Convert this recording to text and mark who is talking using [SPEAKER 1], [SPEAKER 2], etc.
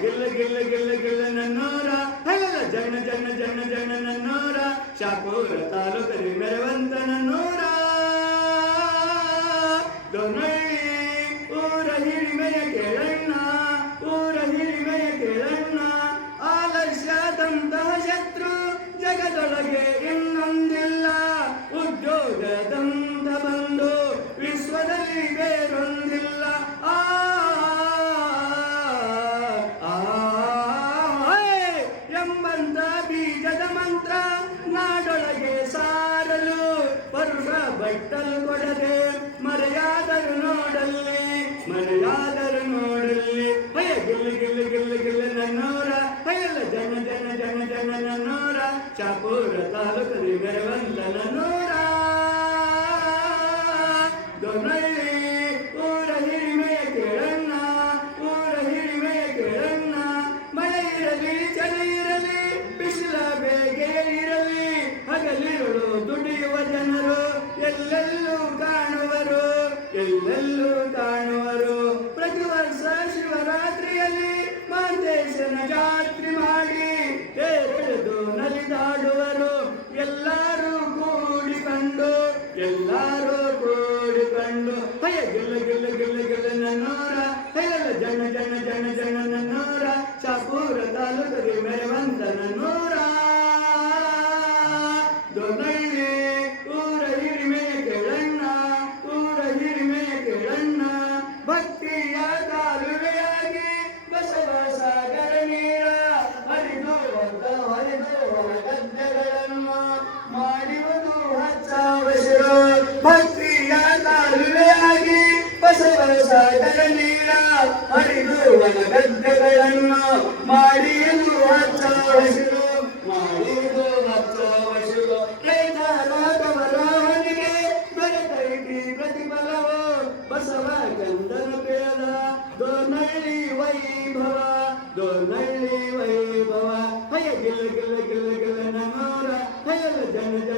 [SPEAKER 1] ಗಿಲ್ಲ ಗಿಲ್ಲ ಗಿಲ್ಲ ಗಿಲ್ಲ ನನ್ನೋರ. ಜನ ಜನ ಜನ ಜನ ನನ್ನೋರ. ಶಾಪೂರ ತಾಲೂಕಲ್ಲಿ ಮೆರವಂತ ನನ್ನೋರ. ದೊನ್ನಳ್ಳಿ ಊರ ಹಿರಿಮೆಯ ಕೆಳಣ್ಣ, ಊರ ಹಿರಿಮೆಯ ಕೆಳಣ್ಣ. ಆಲಸ್ಯದಂತಹ ಶತ್ರು, ಜಗದೊಳಗೆ ಇನ್ನೊಂದಿಲ್ಲ. ಉದ್ಯೋಗದಂತ ಬಂದು ವಿಶ್ವದಲ್ಲಿ ಬೇರೊಂದಿಲ್ಲ. ಬಟ್ಟಲು ಕೊಡದೆ, ಮರೆಯಾದರು ನೋಡಲ್ಲಿ ಮರೆಯಾದರು ನೋಡಲ್ಲಿ. ಭಯ ಗಿಲ್ಲು ಗಿಲ್ಲು ಗಿಲ್ಲು ಗಿಲ್ಲು ನನ್ನೂರ. ಭಯಲ್ಲ ಜನ ಜನ ಜನ ಜನ ನನ್ನೂರ. ಚಾಪೂರ ತಾಲೂಕಲ್ಲಿ ಮೆರವಂತ ನನ್ನೂರ ಎಲ್ಲೆಲ್ಲೂ ಕಾಣುವರು. ಪ್ರತಿ ವರ್ಷ ಶಿವರಾತ್ರಿಯಲ್ಲಿ ಮಾಂತೇಶನ ಜಾತ್ರೆ ಮಾಡಿ ಎಳೆದು ನಲಿದಾಡುವರು. ಎಲ್ಲರೂ ಕೂಡಿಕೊಂಡು ಎಲ್ಲರೂ ಕೂಡಿಕೊಂಡು ಹಯ ಗೆಲ್ಲ ಗೆಲ್ಲ ಗೆಲ್ಲ ಗೆಲ್ಲ ನನ್ನೋರ ಹಯಲ ಜನ ಜನ ಜನ ಜನ ನನ್ನೋರ ಶಾಪೂರ ತಾಲೂಕರಿ ಮೆರವಂತ ನನ್ನೂರ ನೀರ ಹರಿದು ಹೊರ ಗದ್ದೆಗಳನ್ನು ಮಾಡಿರುವುದು ಹಚ್ಚಾವಶಿರು ಮಾಡಿರುವುದು ಹಚ್ಚಾವಶಿರು ರೈತರಾದವರವನಿಗೆ ದೊರೆತೈತಿ ಪ್ರತಿಫಲವು ಬಸವ ಗಂಧನ ಪೇದ ದೋನಳ್ಳಿ ವೈಭವ ದೋನಳ್ಳಿ ವೈಭವ ಹಯ ಗಿಲ್ಲ ಗಿಲ್ಲ ಗಿಲ್ಲ ಗಿಲ್ಲ ನನ್ನೋರ ಹಯಲ ಜನ ಜನ ಜನ ಜನ